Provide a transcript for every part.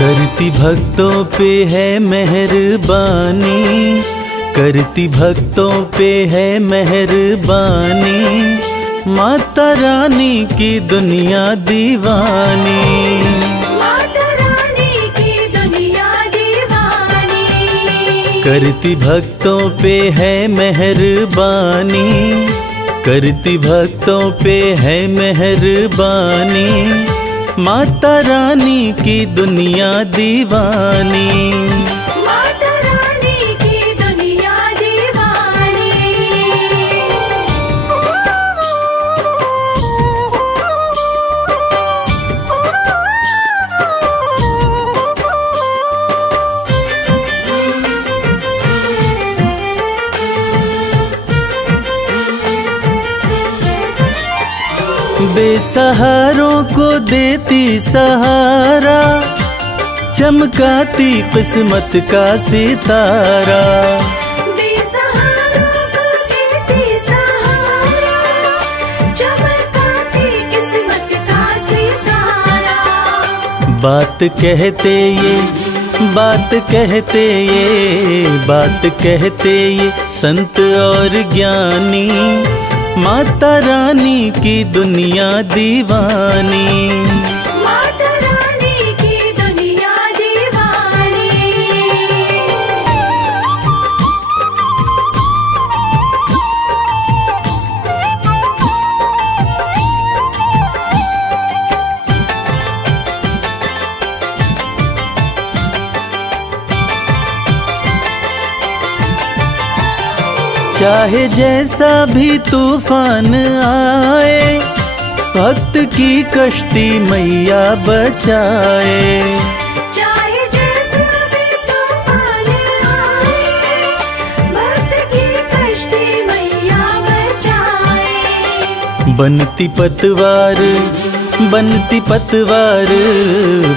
करती भक्तों पे है मेहरबानी, करती भक्तों पे है मेहरबानी, माता रानी की दुनिया दीवानी। माता रानी की दुनिया दीवानी। करती भक्तों पे है मेहरबानी, करती भक्तों पे है मेहरबानी, माता रानी की दुनिया दीवानी। माता रानी की दुनिया दीवानी। बेसहारों को देती सहारा, चमकाती किस्मत का सितारा। बेसहारों को देती सहारा, चमकाती किस्मत का सितारा। बात कहते ये, बात कहते ये, बात कहते ये संत और ज्ञानी, माता रानी की दुनिया दीवानी। माता रानी की दुनिया दीवानी। चाहे जैसा भी तूफान आए, भक्त की कश्ती मैया बचाए। चाहे जैसा भी तूफान आए, भक्त की कश्ती मैया बचाए। बनती पतवार, बनती पतवार,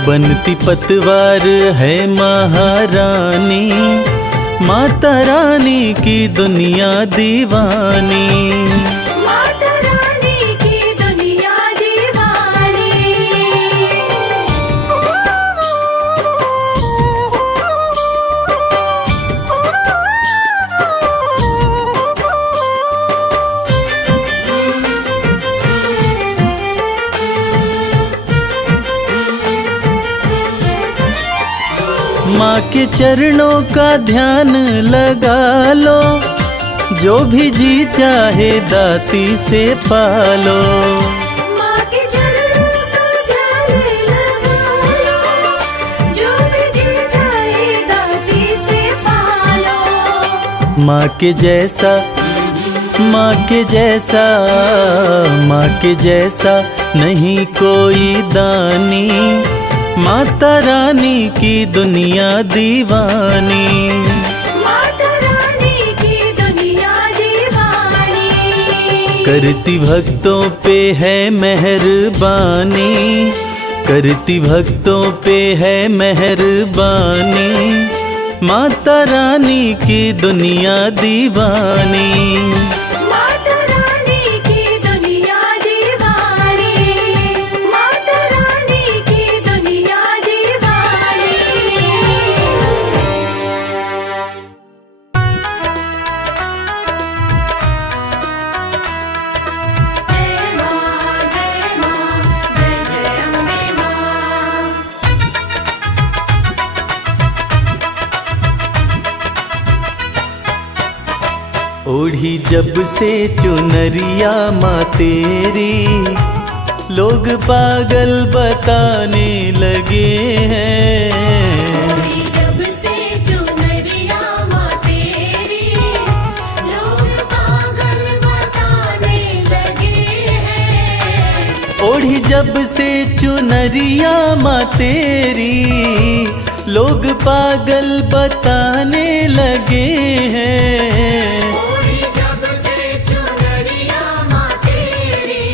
बनती पतवार है महारानी, माता रानी की दुनिया दीवानी। माता रानी की दुनिया दीवानी। माँ के चरणों का ध्यान लगा लो, जो भी जी चाहे दाती से पालो। माँ के चरणों का ध्यान लगा लो, जो भी जी चाहे दाती से पालो। माँ के जैसा, माँ के जैसा, माँ के जैसा नहीं कोई दानी, माता रानी की दुनिया दीवानी। माता रानी की दुनिया दीवानी। करती भक्तों पे है मेहरबानी, करती भक्तों पे है मेहरबानी, माता रानी की दुनिया दीवानी। माता रानी की दुनिया दीवानी। माता रानी की दुनिया दीवानी। जय माँ, जय माँ, जय जय अम्बे माँ। ओढ़ी जब से चुनरिया माँ तेरी, लोग पागल बताने लगे हैं। जब से चुनरिया माँ तेरी, लोग पागल बताने लगे हैं। ओढ़ी जब से चुनरिया माँ तेरी, लोग पागल बताने लगे हैं। ओढ़ी जब से चुनरिया माँ तेरी,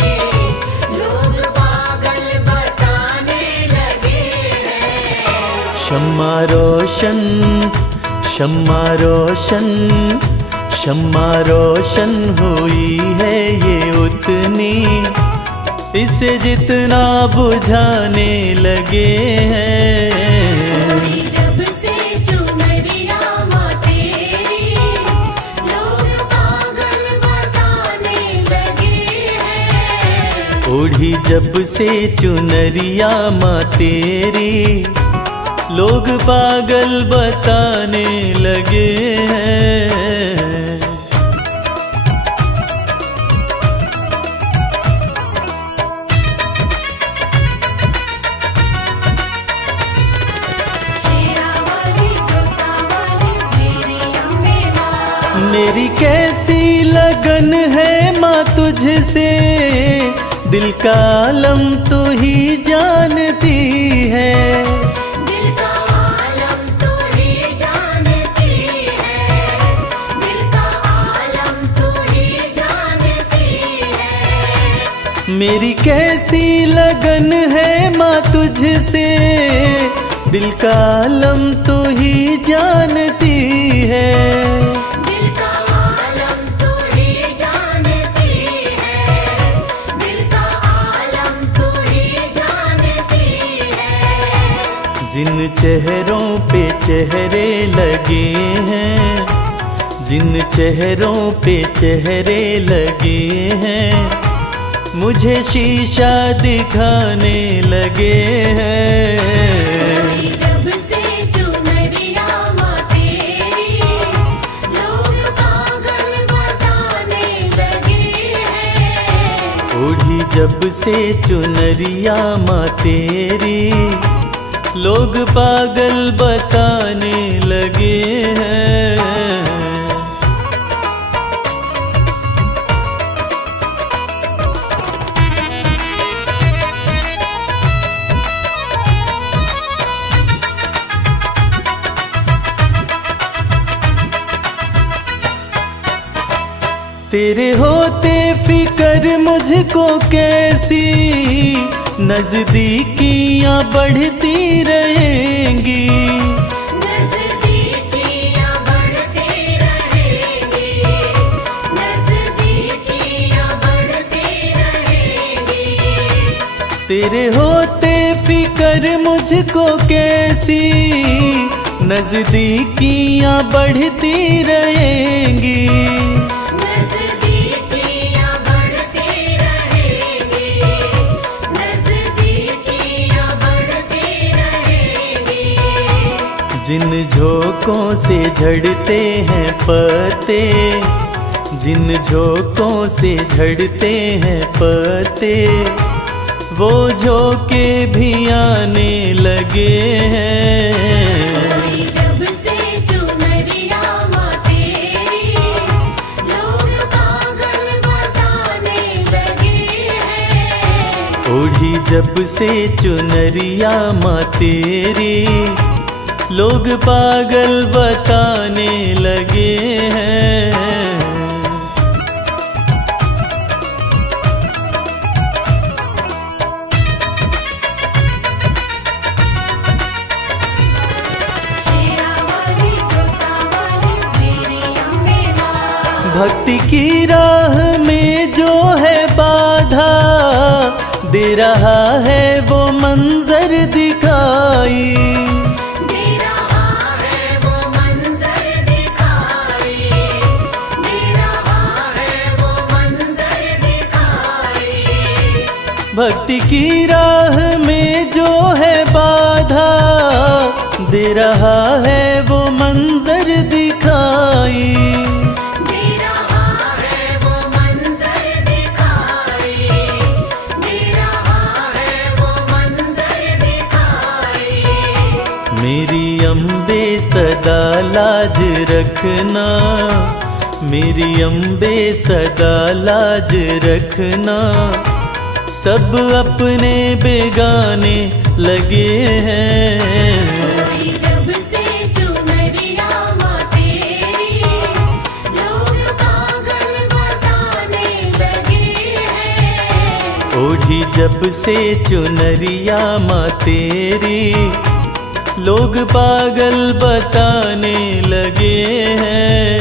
लोग पागल बताने लगे हैं। शम्मा रोशन, शम्मा रोशन, शम्मा रोशन हुई है ये उतनी, इसे जितना बुझाने लगे हैं। जब से चुनरिया माँ तेरी, लोग पागल बताने लगे हैं। मेरी कैसी लगन है माँ तुझसे, दिल का आलम तू ही जानती है। दिल का आलम तू ही जानती है, दिल का आलम तू ही जानती है। मेरी कैसी लगन है माँ तुझसे, दिल का आलम तू ही जानती है। जिन चेहरों पे चेहरे लगे हैं, जिन चेहरों पे चेहरे लगे हैं, मुझे शीशा दिखाने लगे हैं। जब से चुनरिया माँ तेरी, लोग पागल बताने लगे हैं। ओढ़ी जब से चुनरिया माँ तेरी, लोग पागल बताने लगे हैं। तेरे होते फिकर मुझको कैसी, नजदीकियां बढ़ती रहेंगी। नजदीकियां बढ़ती रहेंगी, नजदीकियां बढ़ती रहेंगी। तेरे होते फिकर मुझको कैसी, नजदीकियां बढ़ती रहेंगी। जिन झोंकों से झड़ते हैं पत्ते, जिन झोंकों से झड़ते हैं पत्ते, वो झोंके भी आने लगे हैं। जब से चुनरिया माँ तेरी, लोग पागल बताने लगे हैं। ओढ़ी जब से चुनरिया माँ तेरी, लोग पागल बताने लगे हैं। भक्ति की राह में जो है बाधा, दे रहा है वो मंजर दिखाई। भक्ति की राह में जो है बाधा, दे रहा है वो मंजर दिखाई। दे रहा है वो मंजर दिखाई, दे रहा है वो मंजर दिखाई। मेरी अम्बे सदा लाज रखना, मेरी अम्बे सदा लाज रखना, सब अपने बेगाने लगे हैं। जब से चुनरिया माँ तेरी, लोग पागल बताने लगे हैं। ओढ़ी जब से चुनरिया माँ तेरी, लोग पागल बताने लगे हैं।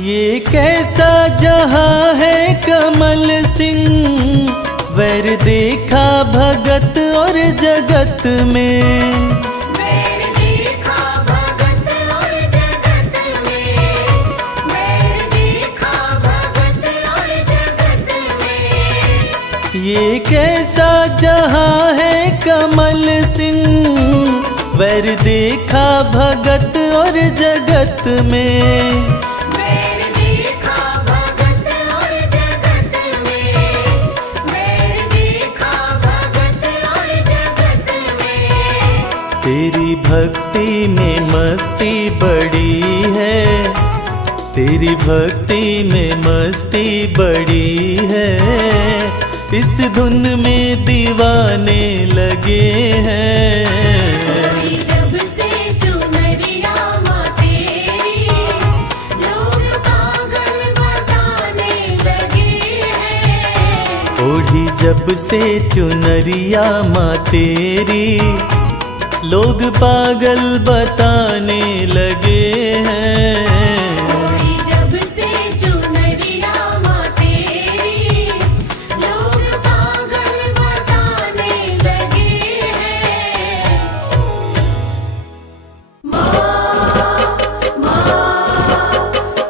ये कैसा जहां है कमल वैर देखा भगत और जगत में, वैर देखा भगत और जगत में, वैर देखा भगत और जगत में। ये कैसा जहां है कमल सिंह, वैर देखा भगत और जगत में। वैर देखा भगत और जगत में, वैर देखा भगत और जगत में। तेरी भक्ति में मस्ती बड़ी है, तेरी भक्ति में मस्ती बड़ी है, इस धुन में दीवाने लगे हैं। ओढ़ी जब से चुनरिया माँ तेरी, लोग पागल बताने लगे हैं। ओढ़ी जब से चुनरिया माँ तेरी, लोग पागल बताने लगे हैं। ओढ़ी जब से चुनरिया माँ तेरी, लोग पागल बताने लगे हैं। माँ, माँ,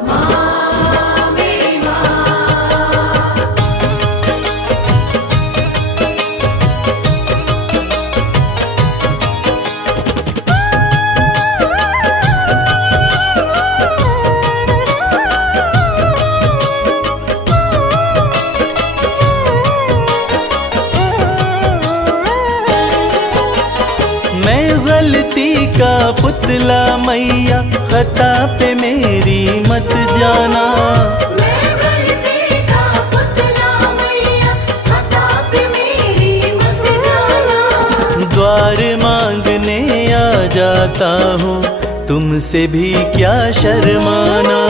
माँ मेरी माँ। मैं गलती का पुतला मैया, खता पे मेरी मत जाना। मैं गलती का पुतला मैया, खता पे मेरी मत जाना। द्वार मांगने आ जाता हूँ, तुमसे भी क्या शर्माना।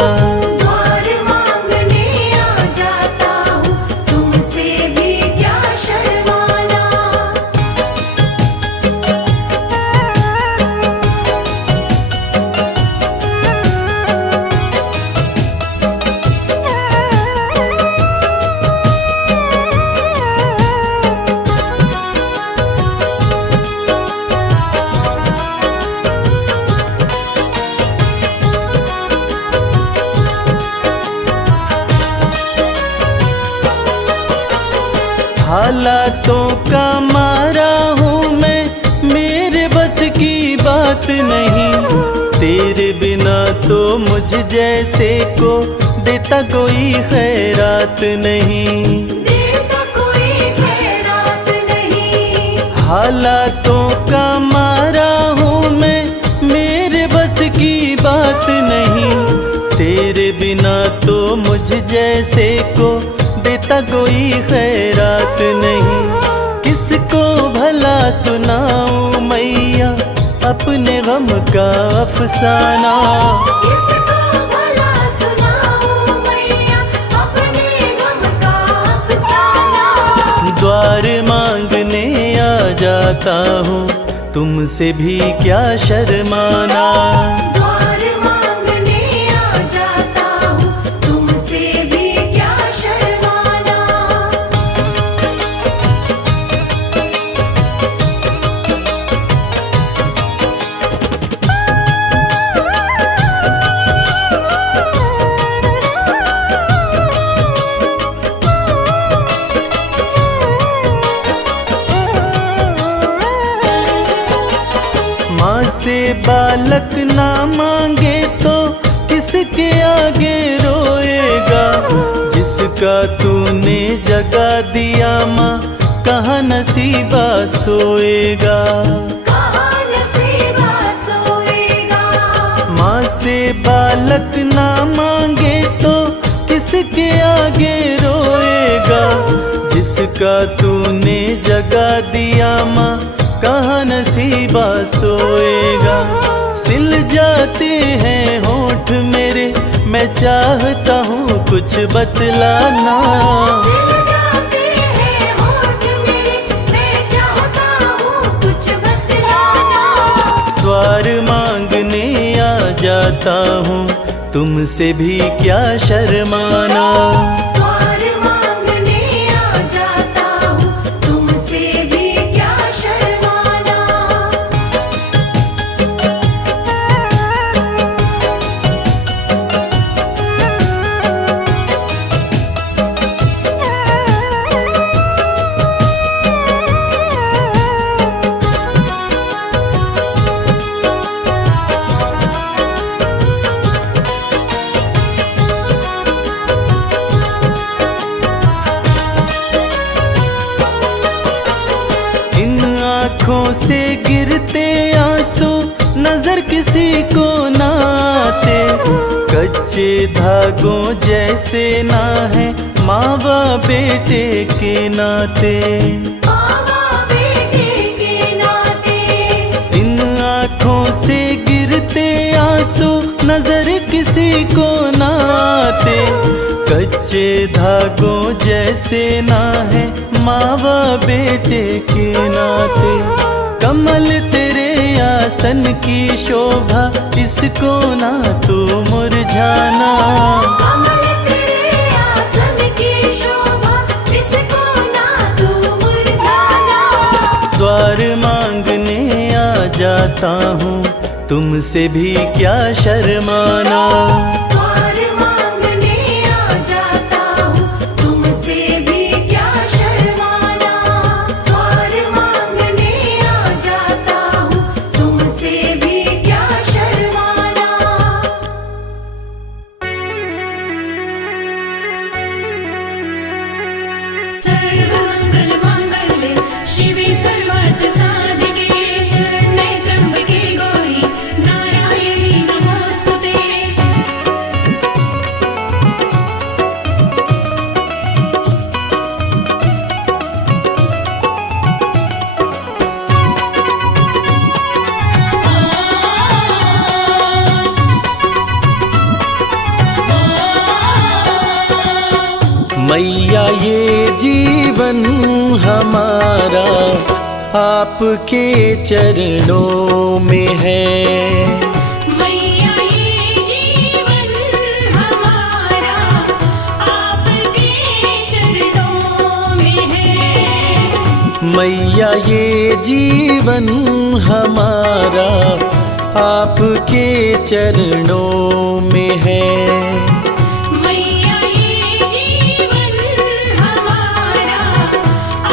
द्वार मांगने आ जाता हूँ, तुमसे भी क्या शर्माना। हालातों का मारा हूँ मैं, मेरे बस की बात नहीं। तेरे बिना तो मुझ जैसे को देता कोई खैरात नहीं। देता कोई खैरात नहीं। हालातों का मारा हूँ मैं, मेरे बस की बात नहीं। तेरे बिना तो मुझ जैसे को देता कोई खैरात नहीं। किसको भला सुनाऊं मैया अपने गम का अफसाना। किसको भला सुनाऊं मैया अपने गम का अफसाना। द्वार मांगने आ जाता हूँ, तुमसे भी क्या शर्माना। द्वार मांगने आ जाता हूँ, तुमसे भी क्या शर्माना। माँ से बालक ना मांगे तो किसके आगे रोएगा। जिसका तूने जगा दिया माँ, कहाँ नसीबा सोएगा। कहाँ नसीबा सोएगा। माँ से बालक ना मांगे तो किसके आगे रोएगा। जिसका तूने जगा दिया माँ, कहाँ नसीबा सोएगा। सिल जाते हैं होठ मेरे, मैं चाहता हूँ कुछ बतलाना। सिल जाते हैं होठ मेरे, मैं चाहता हूँ कुछ बतलाना। द्वार मांगने आ जाता हूँ, तुमसे भी क्या शर्माना। द्वार मांगने आ जाता हूँ, आँखों से गिरते आंसू नजर किसी को ना आते, कच्चे धागों जैसे ना है माँ बाप बेटे के नाते। मावा बेटे के नाते, इन आँखों से गिरते आंसू नजर किसी को ना आते, कच्चे धागों जैसे ना है माँ बाप बेटे के नाते। कमल तेरे आसन की शोभा इसको ना तू मुरझाना, कमल तेरे आसन की शोभा इसको ना तू मुरझाना। द्वार मांगने आ जाता हूँ तुमसे भी क्या शर्माना। द्वार मांगने आ जाता हूँ तुमसे भी क्या शर्माना। द्वार मांगने आ जाता हूँ तुमसे भी क्या शर्माना। सर्वमंगल मांगल्ये शिवे सर्वार्थ साधिके नैतंबिके गौरी नारायणी नमोस्तुते। मैया ये जीवन हमारा आपके चरणों में है। मैया ये जीवन हमारा आपके चरणों में है। मैया ये जीवन हमारा आपके चरणों में है। मैया ये जीवन हमारा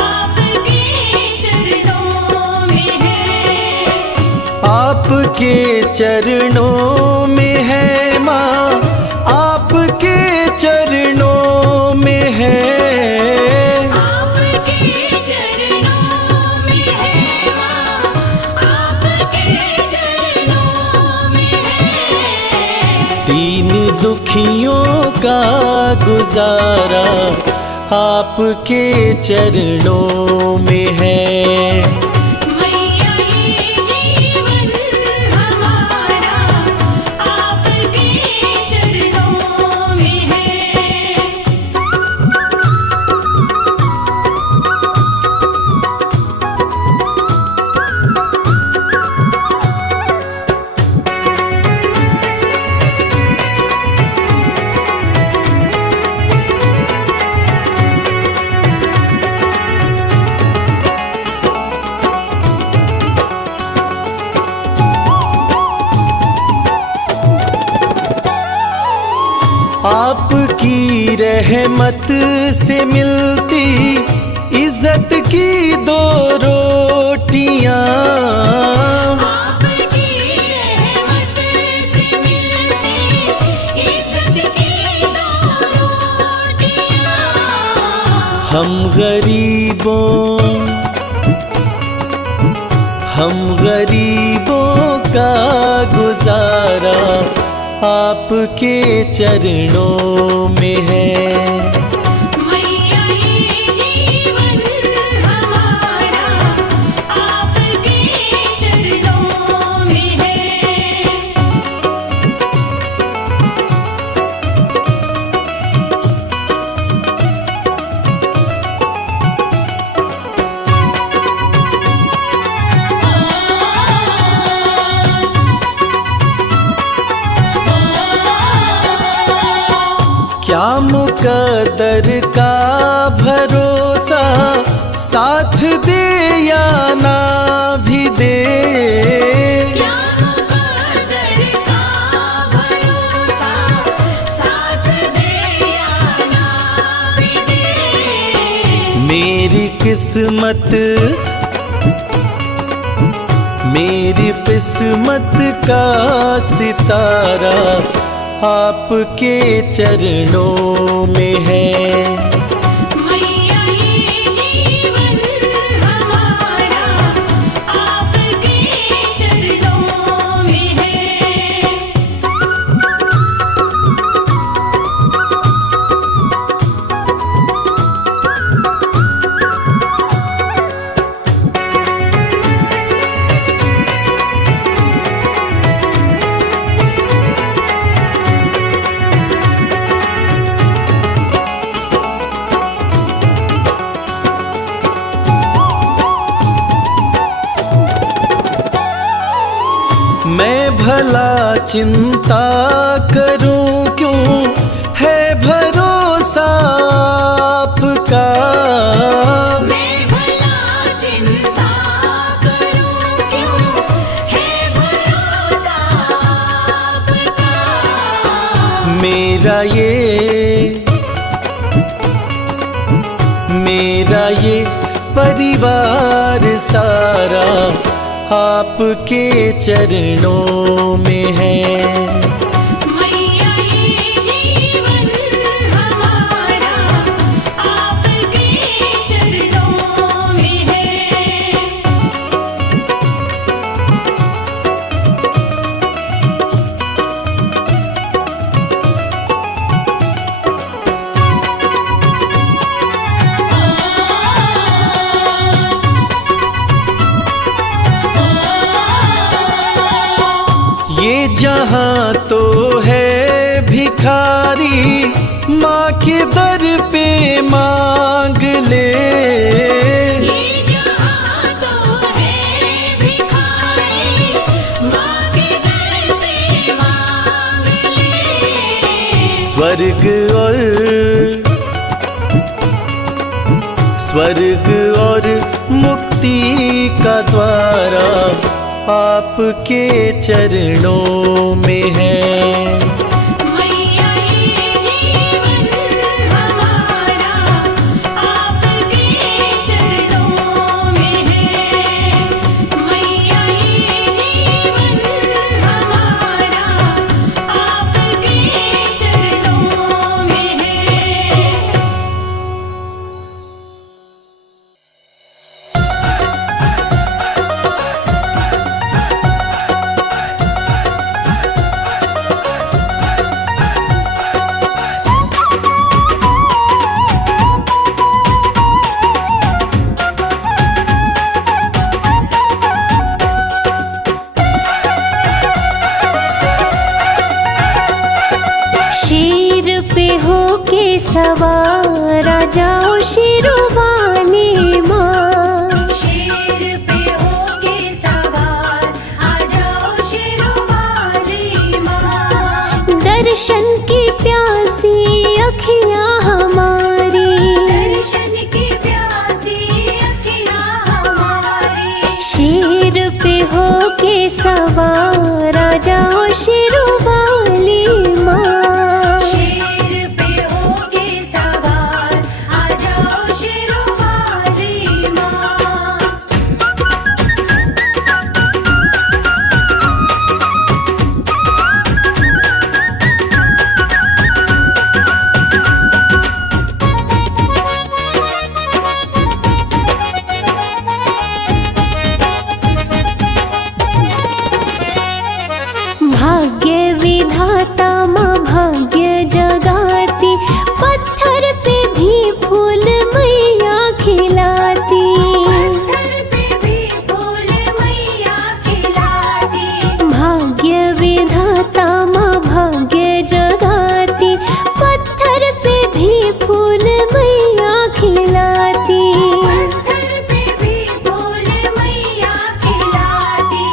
आपके चरणों में है। आपके चरणों में है माँ, आपके चरणों में है। आपके चरणों में है माँ, आपके चरणों में है। दीन दुखियों का गुजारा आपके चरणों में है। मैया ये जीवन हमारा आपके चरणों में है। आपकी रहमत से मिलती इज्जत की दो रोटियां। आपकी रहमत से मिलती इज्जत की दो रोटियां। हम गरीबों का गुजारा आपके चरणों में है। मैया ये जीवन हमारा आपके चरणों में है। क्या मुकद्दर का भरोसा साथ दे या ना भी दे। क्या मुकद्दर का भरोसा साथ दे या ना भी दे। मेरी किस्मत का सितारा आपके चरणों में है। मैया ये जीवन हमारा मैं भला चिंता करूं क्यों, है भरोसा आपका। मैं भला चिंता करूं क्यों, है भरोसा आपका। मेरा ये परिवार सारा आपके चरणों में है। मैया ये जीवन हमारा आपके चरणों में है। ये जहाँ तो है भिखारी, माँ के दर पे मांग ले। ये जहाँ तो है भिखारी, माँ के दर पे मांग ले। स्वर्ग और मुक्ति का द्वारा आपके चरणों में है। मैया ये जीवन हमारा आपके चरणों में है। मैया ये जीवन हमारा आपके चरणों में है। शेर पे होके सवार आ जाओ शेरवाली माँ। शेर पे होके सवार आ जाओ शेरवाली माँ। दर्शन की प्यासी अखियाँ हमारी, दर्शन की प्यासी अखियाँ हमारी। शेर पे होके सवार आ जाओ शेरवाली माँ। शेर पे होके सवार आ जाओ शेरवाली माँ। भाग्य विधाता माँ भाग्य जगाती, पत्थर पे भी फूल मैया खिलाती। पत्थर पे भी फूल मैया खिलाती। भाग्य विधाता माँ भाग्य जगाती, पत्थर पे भी फूल मैया खिलाती। पत्थर पे भी फूल मैया खिलाती।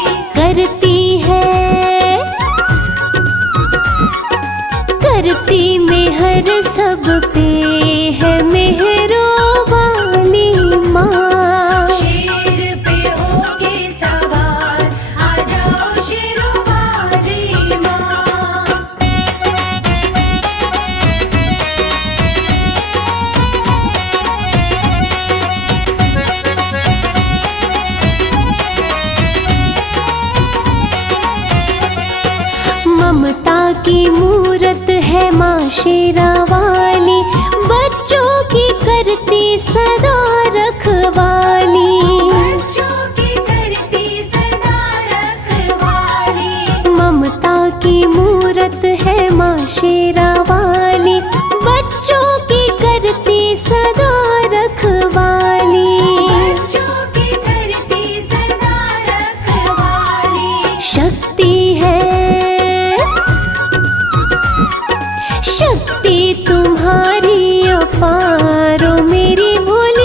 करती मेहर सब पे है मेहरो वाली माँ। शेर पे होके सवार आ जाओ शेरवाली माँ। ममता की मूरत है माँ शेरा वाली, बच्चों की करती सदा रखवाली। बच्चों की करती सदा रखवाली। ममता की मूरत है माँ शेरा वाली, बच्चों की करती सदा रखवाली। बच्चों की करती सदा रखवाली। शक्ति है, शक्ति तुम्हारी अपार ओ मेरी भोली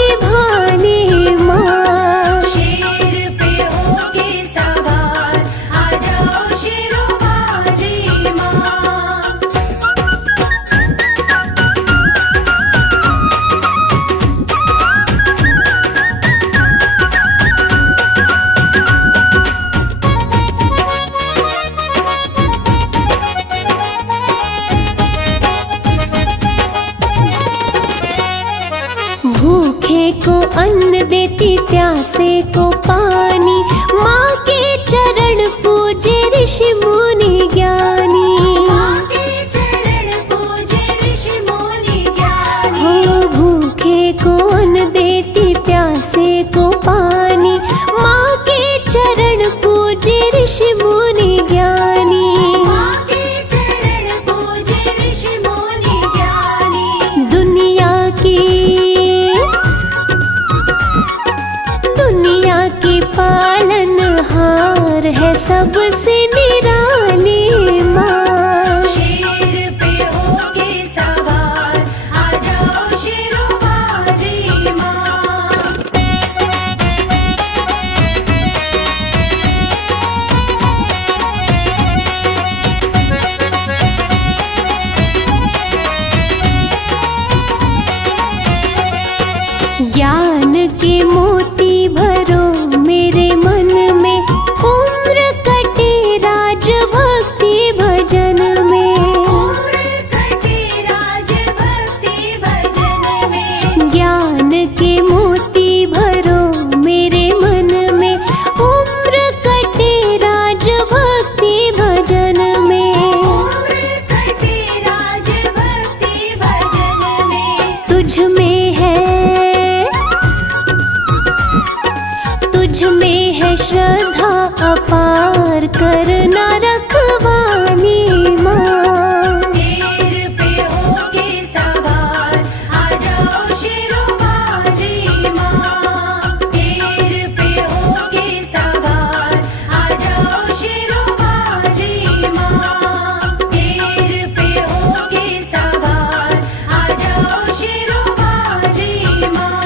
प्यासे को पानी, माँ के चरण पूजे ऋषि मुनि ज्ञानी। माँ के चरण पूजे ऋषि मुनि ज्ञानी। हो भूखे को अन्न देती, प्यासे को पानी, माँ के चरण पूजे ऋषि मुनि ज्ञानी। माँ के चरण पूजे ऋषि मुनि ज्ञानी। दुनिया की पालनहार है सबसे निराली माँ। शेर पे होके सवार, आ जाओ शेरों वाली माँ। ज्ञान के मोती भरो मेरे मन में, उम्र कटे राज भक्ति भजन में। उम्र कटे राज भक्ति भजन में। ज्ञान के मोती भरो मेरे मन में, उम्र कटे राज भक्ति भजन में। उम्र कटे राज भक्ति भजन में। तुझ में है श्रद्धा अपार, करना रखवाली माँ। शेर पे होके सवार, आ जाओ शेरों वाली माँ। शेर पे होके सवार, आ जाओ शेरों वाली माँ। शेर पे होके सवार, आ जाओ शेरों वाली माँ।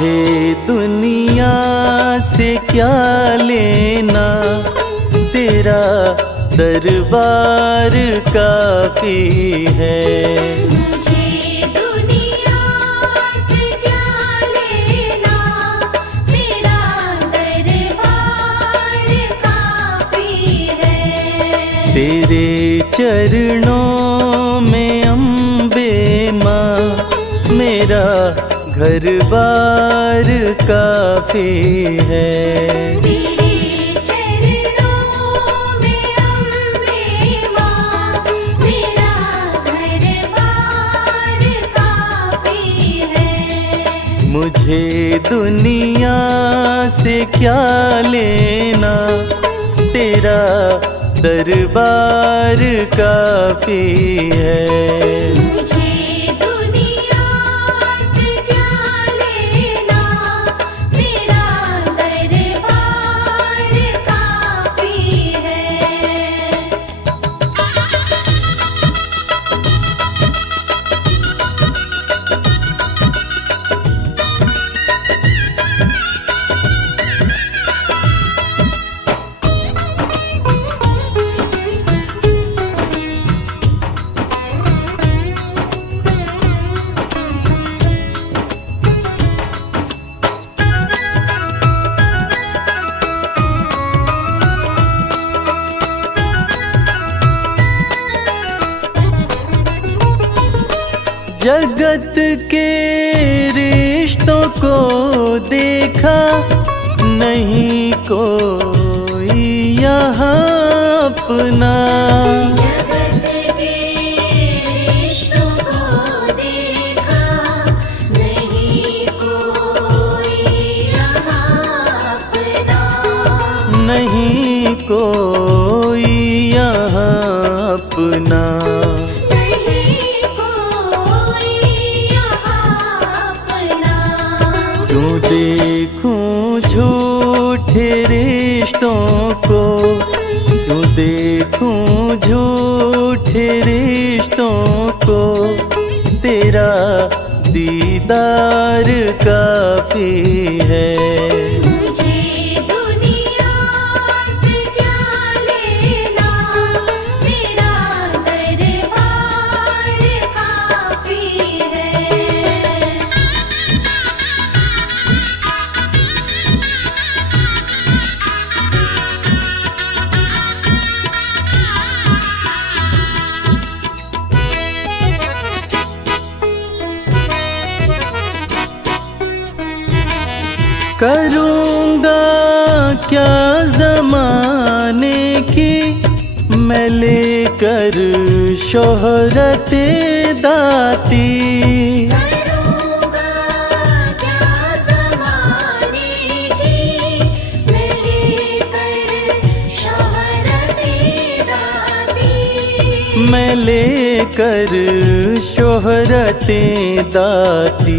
मुझे दुनिया से क्या लेना, तेरा दरबार काफी है। मुझे दुनिया से क्या लेना, तेरा दरबार काफी है। तेरे चरणों में अम्बे माँ, मेरा घर बार काफी है। तेरे चरणों में अम्बे माँ, मेरा घर बार काफी है। मुझे दुनिया से क्या लेना, तेरा दरबार काफी है। मुझे दुनिया से क्या लेना, तेरा दरबार काफी है। जगत के रिश्तों को देखा, नहीं कोई यहाँ अपना। जगत के रिश्तों को देखा, नहीं कोई यहाँ अपना। नहीं कोई यहाँ अपना। नहीं कोई यहाँ अपना। क्यों देखूं झूठे रिश्तों को, क्यों देखूं झूठे रिश्तों को, तेरा दीदार काफी है। मुझे दुनिया से क्या लेना, तेरा दरबार काफी है। करूँगा क्या ज़माने की मैं लेकर शोहरते दाती। करूँगा क्या ज़माने की मैं लेकर शोहरते दाती। मैं लेकर शोहरते दाती।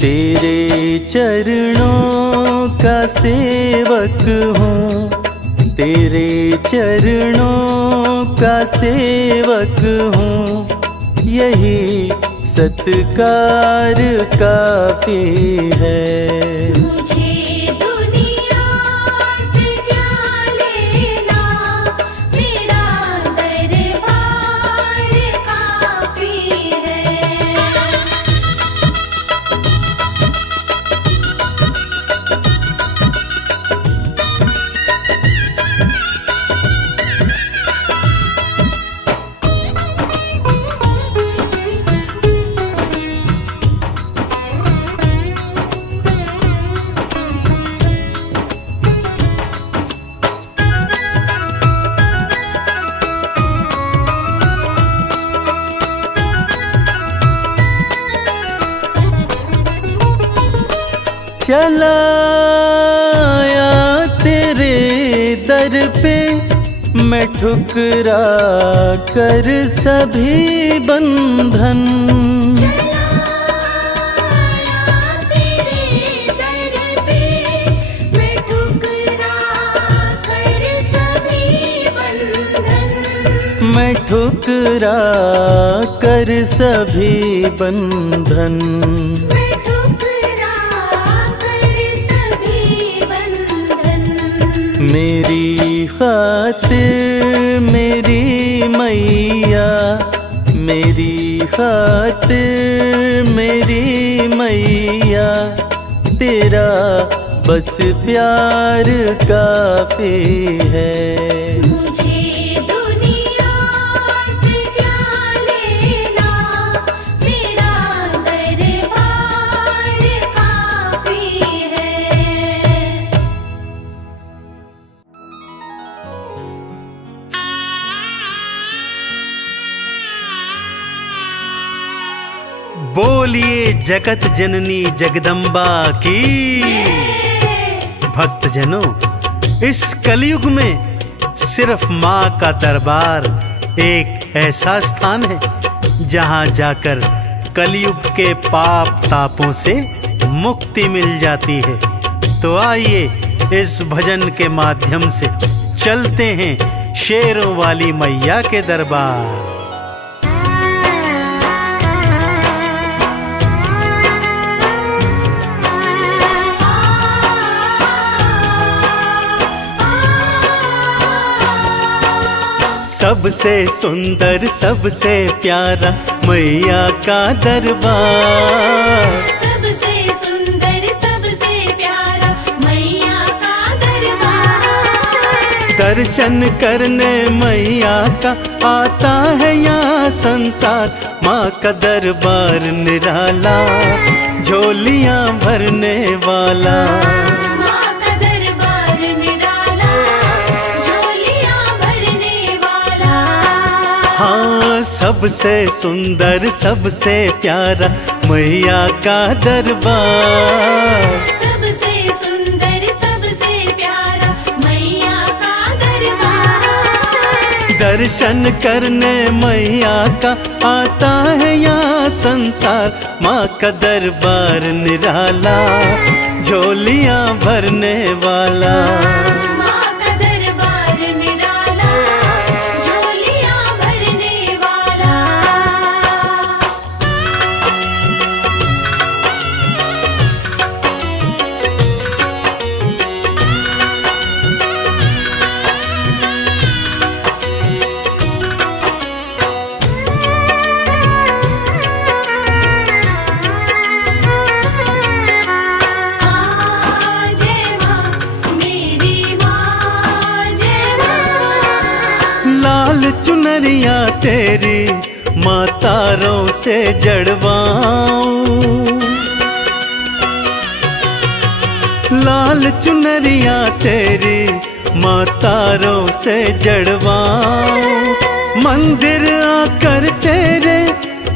तेरे चरणों का सेवक हूँ, तेरे चरणों का सेवक हूँ, यही सत्कार काफी है। मुझे दुनिया से क्या लेना, तेरा दरबार काफी है। चलाया तेरे दर पे मैं ठुकरा कर सभी बंधन। मैं ठुकरा कर सभी बंधन, मैं ठुकरा कर सभी बंधन। मेरी खातिर मेरी मैया, मेरी खातिर मेरी मैया, तेरा बस प्यार काफी है। मुझे दुनिया से क्या लेना, तेरा दरबार काफी है। बोलिए जगत जननी जगदम्बा की। भक्तजनों, इस कलयुग में सिर्फ माँ का दरबार एक ऐसा स्थान है जहाँ जाकर कलयुग के पाप तापों से मुक्ति मिल जाती है। तो आइए इस भजन के माध्यम से चलते हैं शेरों वाली मैया के दरबार। सबसे सुंदर सबसे प्यारा मैया का दरबार, सबसे सुंदर सबसे प्यारा मैया का दरबार। दर्शन करने मैया का आता है यहाँ संसार। माँ का दरबार निराला, झोलियाँ भरने वाला। माँ का दरबार निराला, झोलियाँ भरने वाला। हाँ, सबसे सुंदर सबसे प्यारा मैया का दरबार, सबसे सुंदर सबसे प्यारा मैया का दरबार। दर्शन करने मैया का आता है यहाँ संसार। माँ का दरबार निराला, झोलियाँ भरने वाला। माँ का दरबार निराला, झोलियाँ भरने वाला। जय माँ मेरी माँ, जय माँ। लाल चुनरिया तेरी माँ तारों से जड़वाऊं, लाल चुनरिया तेरी माँ तारों से जड़वाऊं। मंदिर आकर तेरे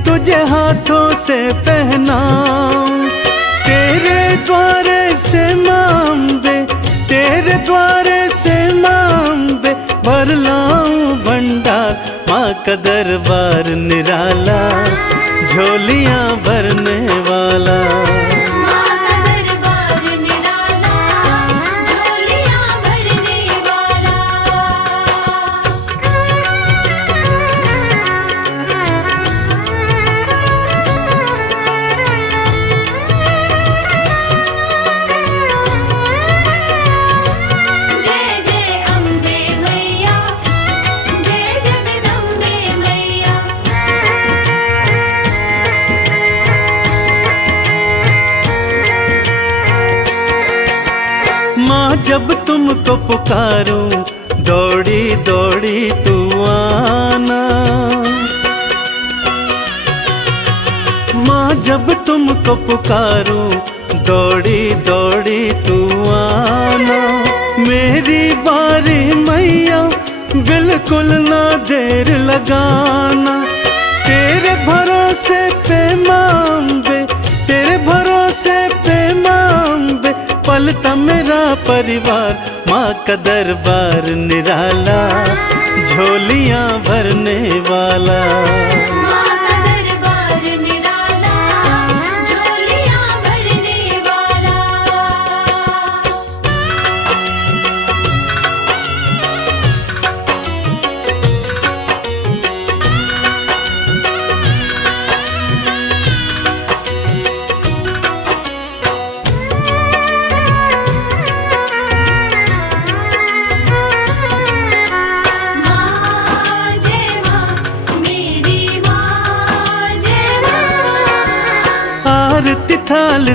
तुझे हाथों से पहनाऊं। तेरे द्वारे से माँ अम्बे, तेरे द्वारे से माँ अम्बे, भर लाऊं भंडार। माँ का दरबार निराला, झोलियाँ भरने वाला। माँ का दरबार निराला, झोलियाँ भरने वाला। जय जय अम्बे मैया, जय जगदम्बे मैया। माँ जब तुमको पुकारूं, दौड़ी दौड़ी तू आना। माँ जब तुमको पुकारूं, दौड़ी दौड़ी तू आना। मेरी बारी मैया, बिल्कुल ना देर लगाना। तेरे भरोसे पे माँ अम्बे, तेरे भरोसे पे माँ अम्बे, पलता मेरा परिवार। माँ का दरबार निराला, झोलियाँ भरने वाला। माँ का दरबार निराला, झोलियाँ भरने वाला।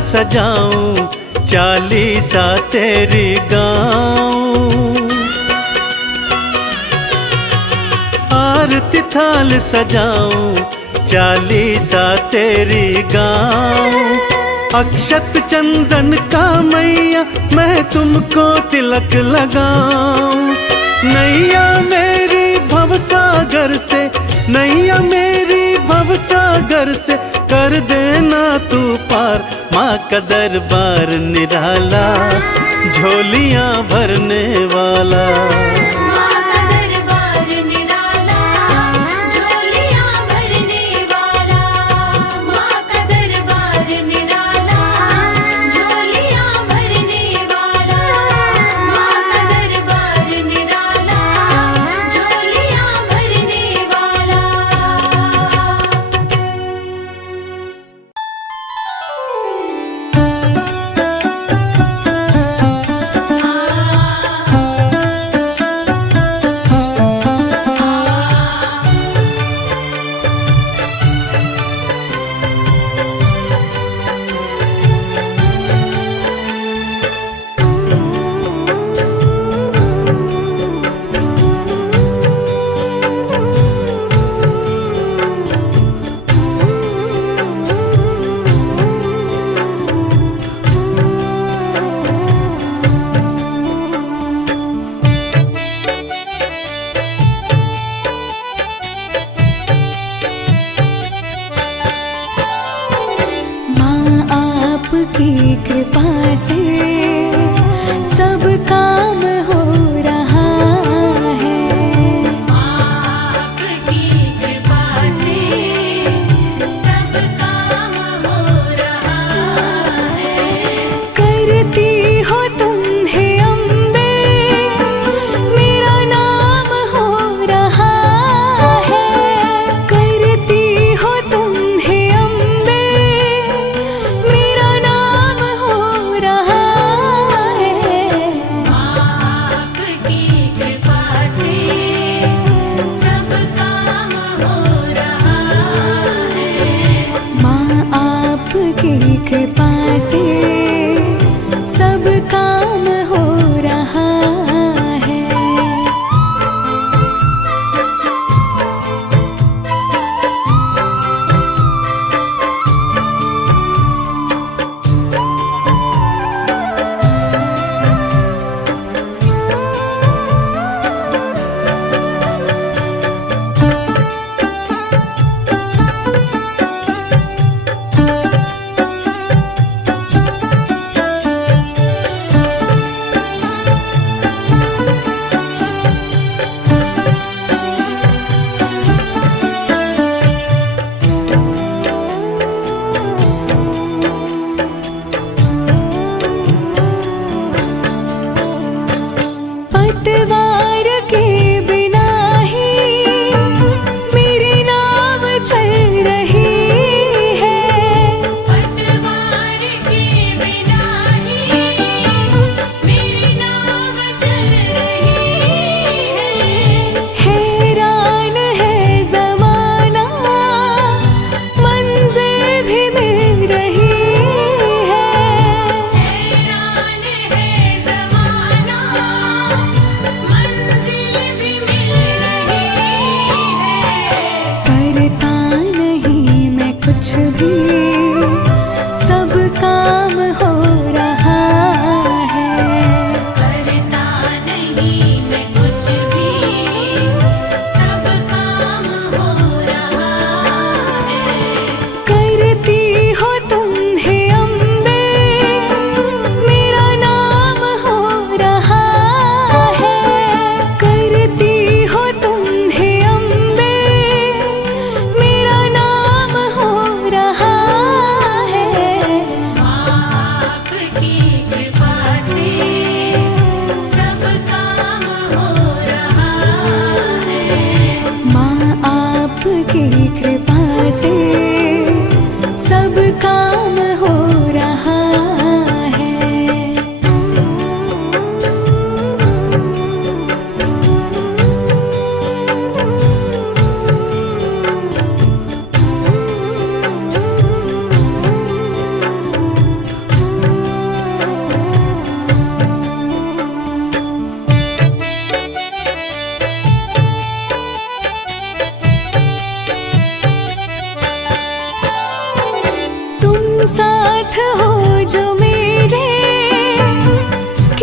सजाऊं, चालीसा तेरी गाऊं। आरती थाल सजाऊं, चालीसा तेरी गाऊं। अक्षत चंदन का मैया मैं तुमको तिलक लगाऊं। नैया मेरी भवसागर से, नैया मेरी भवसागर से कर देना तू पार। माँ का दरबार निराला, झोलियाँ भरने वाला। माँ का दरबार निराला, झोलियाँ भरने वाला। माँ का दरबार निराला, झोलियाँ भरने वाला। माँ का दरबार निराला, झोलियाँ भरने वाला। आपकी कृपा से सब काम हो रहा है। आपकी कृपा से सब काम हो रहा है। करती हो तुम हे अम्बे, मेरा नाम हो रहा है। करती हो तुम हे अम्बे, मेरा नाम हो रहा है। आपकी कृपा से सब काम हो रहा है। माँ आपकी कृपा से सब काम हो रहा है।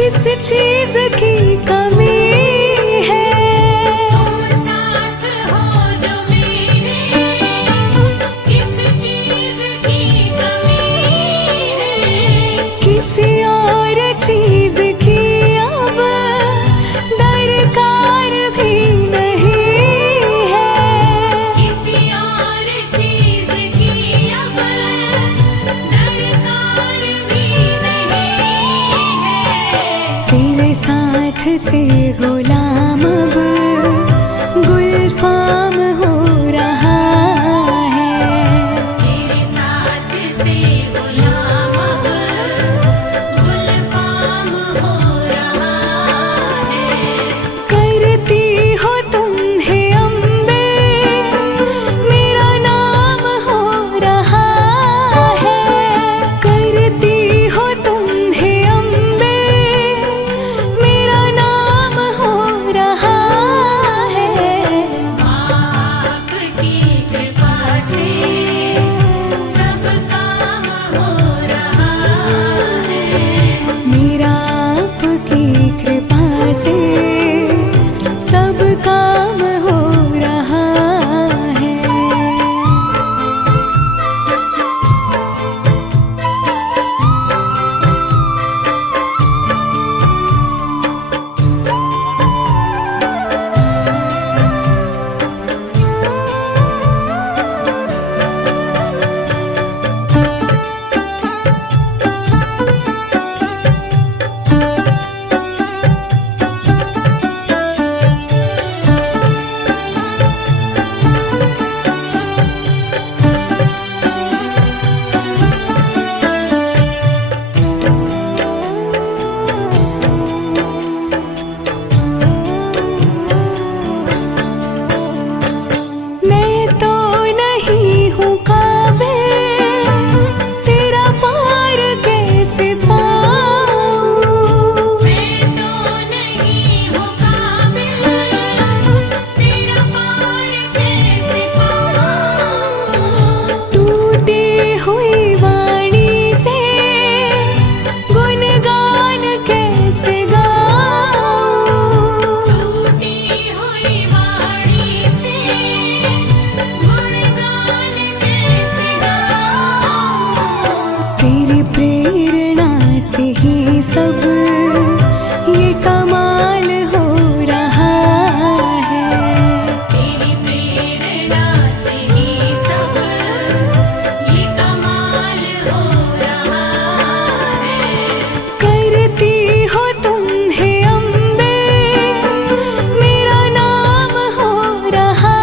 किस चीज की कमी है। तुम साथ हो जो मेरे, किस चीज की कमी है। किसी और चीज की अब दरकार भी नहीं है। किसी और चीज की अब दरकार भी नहीं है। तेरे साथ से गुलाम अब गुलफाम हो रहा है। तेरे साथ से गुलाम अब गुलफाम हो रहा है। करती हो तुम है अम्बे, मेरा नाम हो रहा है। करती हो तुम है अम्बे, मेरा नाम हो रहा है। आपकी कृपा से सब काम हो रहा है। मेरा आपकी कृपा से सब काम हो रहा है। मैं तो नहीं हूँ काबिल, तेरा पार कैसे पाऊँ। मैं तो नहीं हूँ काबिल, तेरा पार कैसे पाऊँ। टूटी हुई वाणी से गुणगान कैसे गाऊँ। टूटी हुई वाणी से गुणगान कैसे गाऊँ। तेरी प्रेरणा से ही सब ये कमाल हो रहा है। तेरी प्रेरणा से ही सब ये कमाल हो रहा है। करती हो तुम है अम्बे, मेरा नाम हो रहा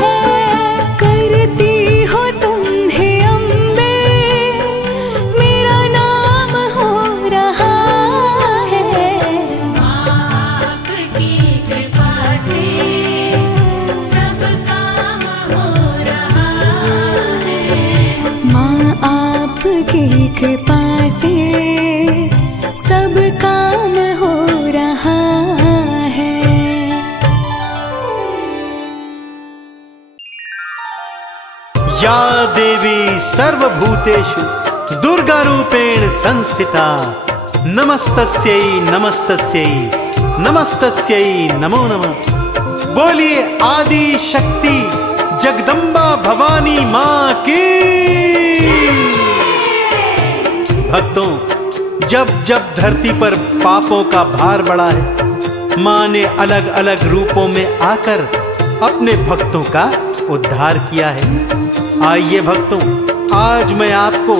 है। करती हो तुम है अम्बे, मेरा नाम हो रहा है। आपकी कृपा से सब काम हो रहा है। माँ आपकी कृपा से सब काम हो रहा है। या देवी सर्वभूतेषु दुर्गा रूपेण संस्थिता नमस्तस्यै नमस्तस्यै नमस्तस्यै नमो नमः। बोलिए आदि शक्ति जगदम्बा भवानी माँ की। भक्तों, जब जब धरती पर पापों का भार बढ़ा है, माँ ने अलग अलग रूपों में आकर अपने भक्तों का उद्धार किया है। आइए भक्तों, आज मैं आपको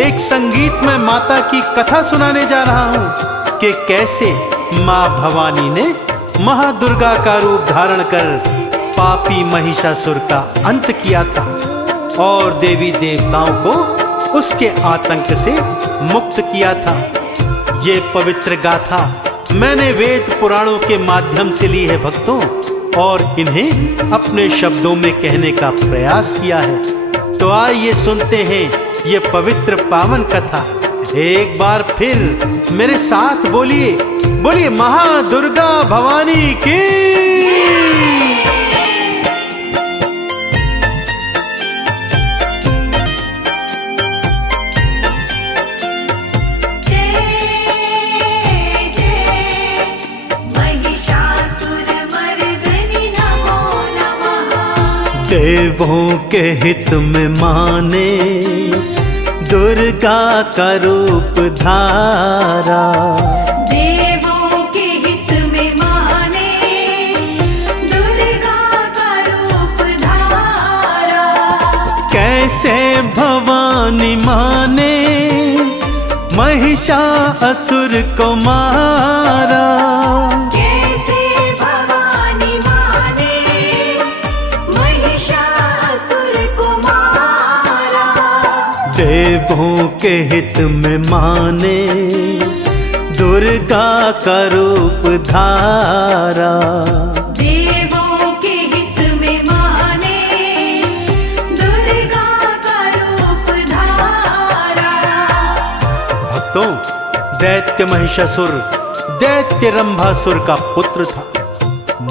एक संगीत में माता की कथा सुनाने जा रहा हूँ कि कैसे माँ भवानी ने महादुर्गा का रूप धारण कर पापी महिषासुर का अंत किया था और देवी देवताओं को उसके आतंक से मुक्त किया था। ये पवित्र गाथा मैंने वेद पुराणों के माध्यम से ली है भक्तों, और इन्हें अपने शब्दों में कहने का प्रयास किया है। तो आइए सुनते हैं ये पवित्र पावन कथा। एक बार फिर मेरे साथ बोलिए, बोलिए महादुर्गा भवानी की। जय देवों के हित में माने दुर्गा का रूप धारा। देवों के हित में माने दुर्गा का रूप धारा। कैसे भवानी माने महिषासुर को मारा। कैसे भवानी माने महिषासुर को मारा। देवों के हित में माने दुर्गा का रूप धारा। देवों के हित में माने दुर्गा का रूप धारा। भक्तों, दैत्य महिषासुर दैत्य रंभासुर का पुत्र था।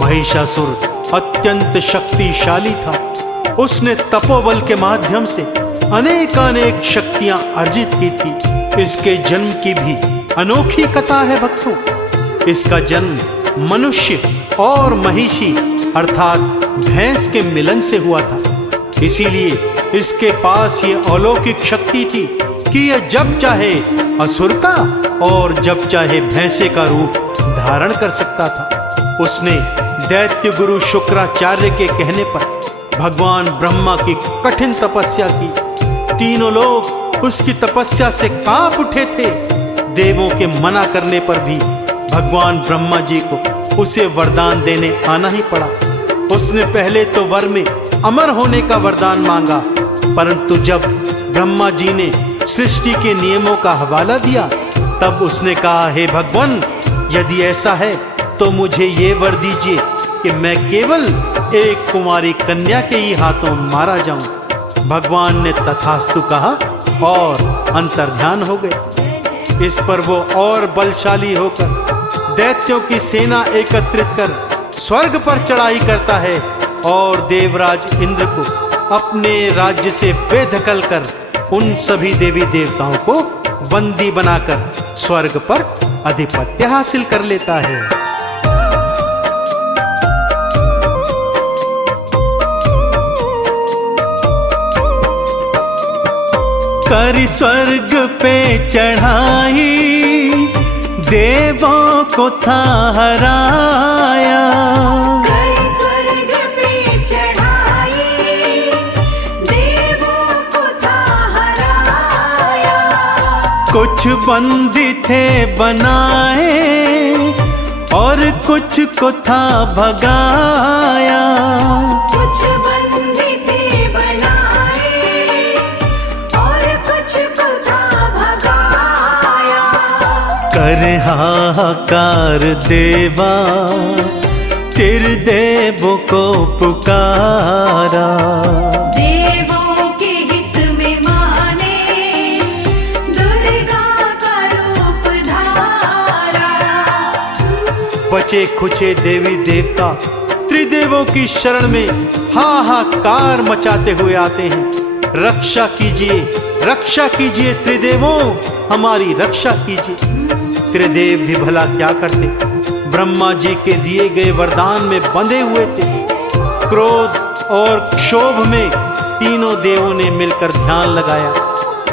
महिषासुर अत्यंत शक्तिशाली था। उसने तपोबल के माध्यम से अनेकानेक शक्तियां अर्जित की थी। इसके जन्म की भी अनोखी कथा है भक्तों। इसका जन्म मनुष्य और महिषी अर्थात भैंस के मिलन से हुआ था। इसीलिए इसके पास ये अलौकिक शक्ति थी कि यह जब चाहे असुर का और जब चाहे भैंसे का रूप धारण कर सकता था। उसने दैत्य गुरु शुक्राचार्य के कहने पर भगवान ब्रह्मा की कठिन तपस्या की। तीनों लोग उसकी तपस्या से कांप उठे थे। देवों के मना करने पर भी भगवान ब्रह्मा जी को उसे वरदान देने आना ही पड़ा। उसने पहले तो वर में अमर होने का वरदान मांगा, परंतु जब ब्रह्मा जी ने सृष्टि के नियमों का हवाला दिया तब उसने कहा, हे भगवान, यदि ऐसा है तो मुझे ये वर दीजिए कि मैं केवल एक कुमारी कन्या के ही हाथों मारा जाऊं। भगवान ने तथास्तु कहा और अंतर्ध्यान हो गए। इस पर वो और बलशाली होकर दैत्यों की सेना एकत्रित कर स्वर्ग पर चढ़ाई करता है और देवराज इंद्र को अपने राज्य से बेदखल कर उन सभी देवी देवताओं को बंदी बनाकर स्वर्ग पर आधिपत्य हासिल कर लेता है। कर स्वर्ग पे चढ़ाई देवों को था हराया। कर स्वर्ग पे चढ़ाई देवों को था हराया। कुछ बंदी थे बनाए और कुछ को था भगाया। कुछ बंदी थे बनाए और कुछ को था भगाया। कर हाहाकार देवा तेरे देवों को पुकारा। देवों के हित में माने दुर्गा का रूप धारा। बचे खुचे देवी देवता त्रिदेवों की शरण में हाहाकार मचाते हुए आते हैं। रक्षा कीजिए त्रिदेवों, हमारी रक्षा कीजिए। त्रिदेव भी भला क्या करते, ब्रह्मा जी के दिए गए वरदान में बंधे हुए थे। क्रोध और क्षोभ में तीनों देवों ने मिलकर ध्यान लगाया।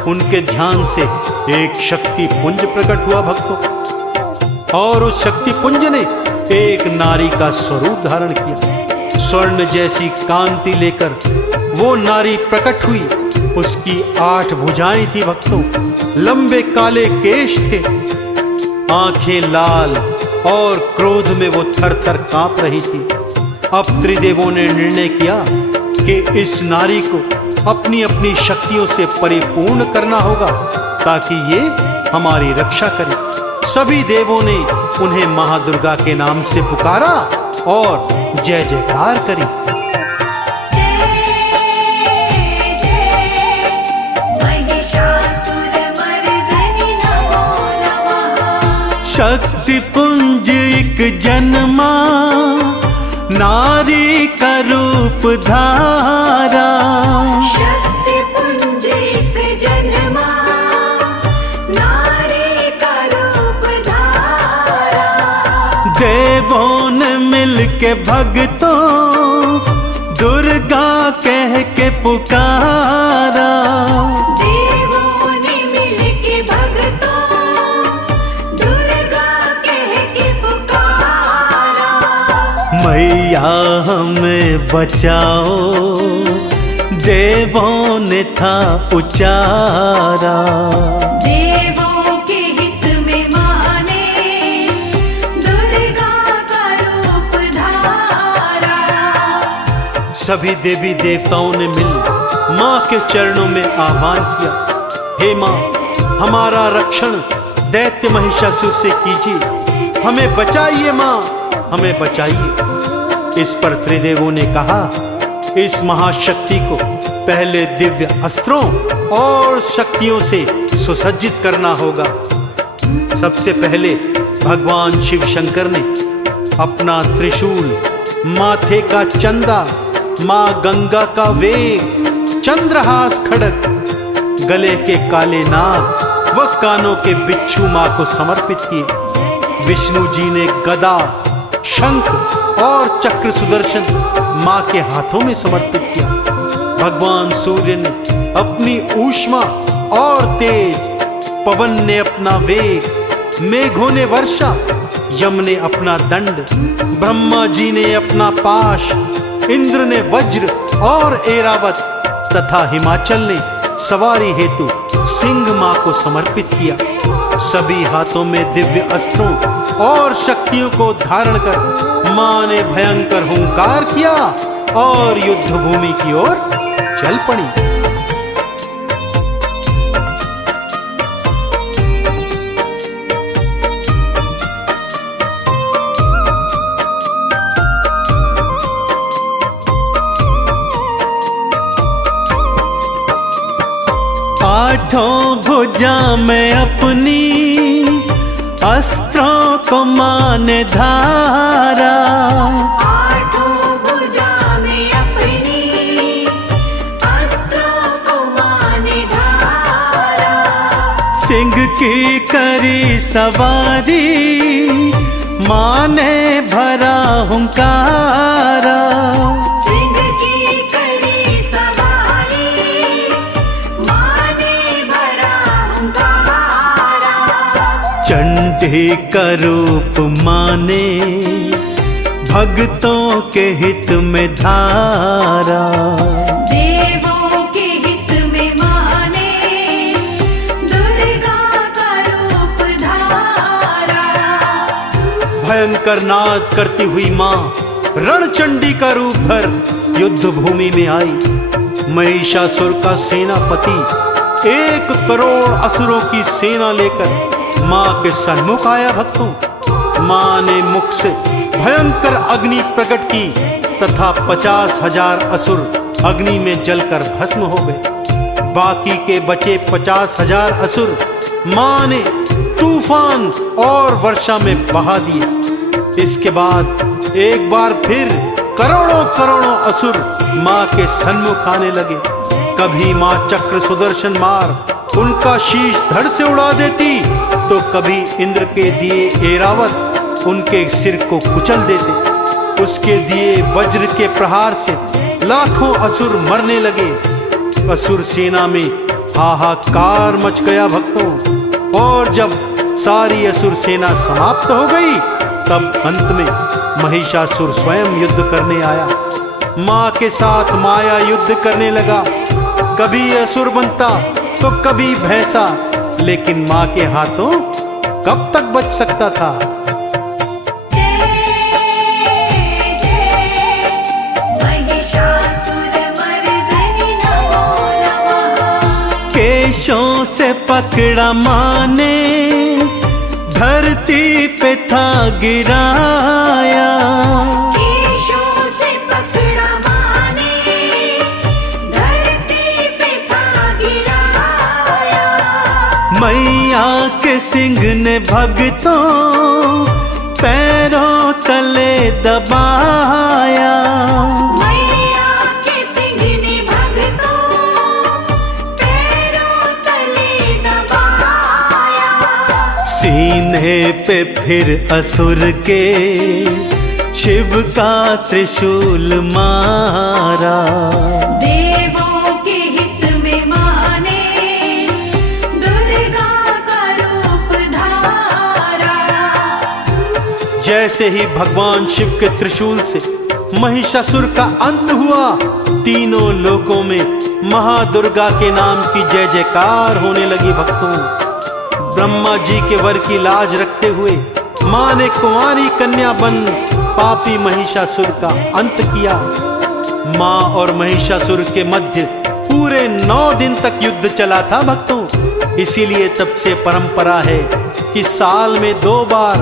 उनके ध्यान से एक शक्ति पुंज प्रकट हुआ भक्तों, और उस शक्ति पुंज ने एक नारी का स्वरूप धारण किया। स्वर्ण जैसी कांति लेकर वो नारी प्रकट हुई। उसकी 8 भुजाएं थी भक्तों, लंबे काले केश थे, आंखें लाल और क्रोध में वो थर-थर कांप रही थी। अब त्रिदेवों ने निर्णय किया कि इस नारी को अपनी अपनी शक्तियों से परिपूर्ण करना होगा ताकि ये हमारी रक्षा करे। सभी देवों ने उन्हें महादुर्गा के नाम से पुकारा और जय जयकार करी। शक्ति पुंज एक जन्मा नारी का रूप धारा। शक्ति पुंज एक जन्मा नारी का रूप धारा। देवों ने मिल के भक्तों दुर्गा के के पुकारा। देवों ने मिलके भक्तों दुर्गा कह के पुकारा। मैया हमें बचाओ, देवों ने था उचारा। देवों के हित में माने दुर्गा का रूप धारा। सभी देवी देवताओं ने मिल माँ के चरणों में आह्वान किया, हे माँ, हमारा रक्षण दैत्य महिषासुर से कीजिए, हमें बचाइए माँ, हमें बचाइए। इस पर त्रिदेवों ने कहा, इस महाशक्ति को पहले दिव्य अस्त्रों और शक्तियों से सुसज्जित करना होगा। सबसे पहले भगवान शिव शंकर ने अपना त्रिशूल, माथे का चंदा, माँ गंगा का वेग, चंद्रहास खड़ग, गले के काले नाग व कानों के बिच्छू माँ को समर्पित किए। विष्णु जी ने गदा, शंख और चक्र सुदर्शन माँ के हाथों में समर्पित किया। भगवान सूर्य ने अपनी ऊष्मा और तेज, पवन ने अपना वेग, मेघों ने वर्षा, यम ने अपना दंड, ब्रह्मा जी ने अपना पाश, इंद्र ने वज्र और ऐरावत तथा हिमाचल ने सवारी हेतु सिंह माँ को समर्पित किया। सभी हाथों में दिव्य अस्त्रों और शक्तियों को धारण कर माँ ने भयंकर हुंकार किया और युद्ध भूमि की ओर चल पड़ी। आठों भुजा में अपनी अस्त्रों को माँ ने धारा। आठों भुजा में अपनी अस्त्रों को माँ ने धारा। सिंह की करी सवारी, माँ ने भरा हुंकारा। सिंह की करी सवारी, माँ ने भरा हुंकारा। चंडी का रूप माँ ने भक्तों के हित में धारा। देवों के हित में माँ ने दुर्गा का रूप धारा। भयंकर नाद करती हुई माँ रणचंडी का रूप धर युद्ध भूमि में आई। महिषासुर का सेनापति 1 करोड़ असुरों की सेना लेकर माँ के सन्मुख आया। भक्तों, माँ ने मुख से भयंकर अग्नि प्रकट की तथा 50,000 असुर अग्नि में जलकर भस्म हो गए। बाकी के बचे 50,000 असुर माँ ने तूफान और वर्षा में बहा दिए। इसके बाद एक बार फिर करोड़ों करोड़ों असुर माँ के सन्मुख आने लगे। कभी माँ चक्र सुदर्शन मार उनका शीश धड़ से उड़ा देती, तो कभी इंद्र के दिए ऐरावत उनके सिर को कुचल देते। उसके दिए वज्र के प्रहार से लाखों असुर मरने लगे। असुर सेना में हाहाकार मच गया भक्तों। और जब सारी असुर सेना समाप्त हो गई, तब अंत में महिषासुर स्वयं युद्ध करने आया। माँ के साथ माया युद्ध करने लगा। कभी असुर बनता तो कभी भैंसा, लेकिन माँ के हाथों कब तक बच सकता था। केशों से पकड़ा माँ ने धरती पे था गिराया। केशों से पकड़ा माँ ने धरती पे था गिराया। मैया के सिंह ने भक्तों पैरों तले दबाया। मैया के सिंह ने भक्तों पैरों तले दबाया। सीने पे फिर असुर के शिव का त्रिशूल मारा। जैसे ही भगवान शिव के त्रिशूल से महिषासुर का अंत हुआ, तीनों लोकों में महादुर्गा के नाम की जय जयकार होने लगी। भक्तों, ब्रह्मा जी के वर की लाज रखते हुए मां ने कुंवारी कन्या बन पापी महिषासुर का अंत किया। मां और महिषासुर के मध्य पूरे 9 दिन तक युद्ध चला था। भक्तों, इसीलिए तब से परंपरा है कि साल में 2 बार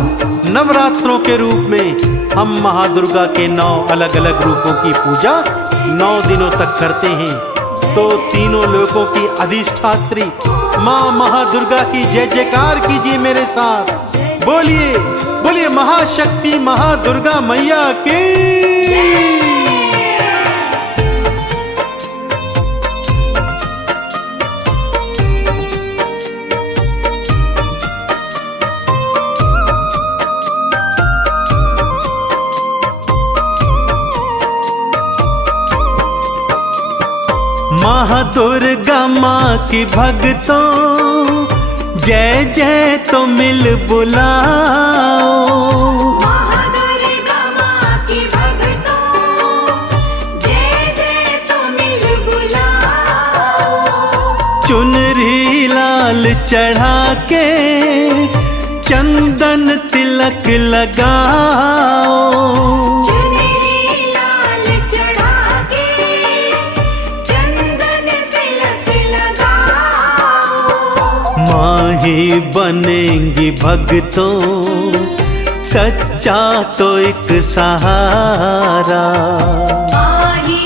नवरात्रों के रूप में हम महादुर्गा के 9 अलग अलग रूपों की पूजा 9 दिनों तक करते हैं। तो तीनों लोकों की अधिष्ठात्री मां महादुर्गा की जय जयकार कीजिए मेरे साथ। बोलिए बोलिए महाशक्ति महादुर्गा मैया की। महादुर्गा माँ की भक्तों जय जय तो मिल बुलाओ। महादुर्गा माँ की भक्तों जय जय तो मिल बुलाओ। चुनरी लाल चढ़ा के चंदन तिलक लगाओ। चुनरी लाल चढ़ा के चंदन तिलक लगाओ। माही बनेंगी भक्तों सच्चा तो एक सहारा। माही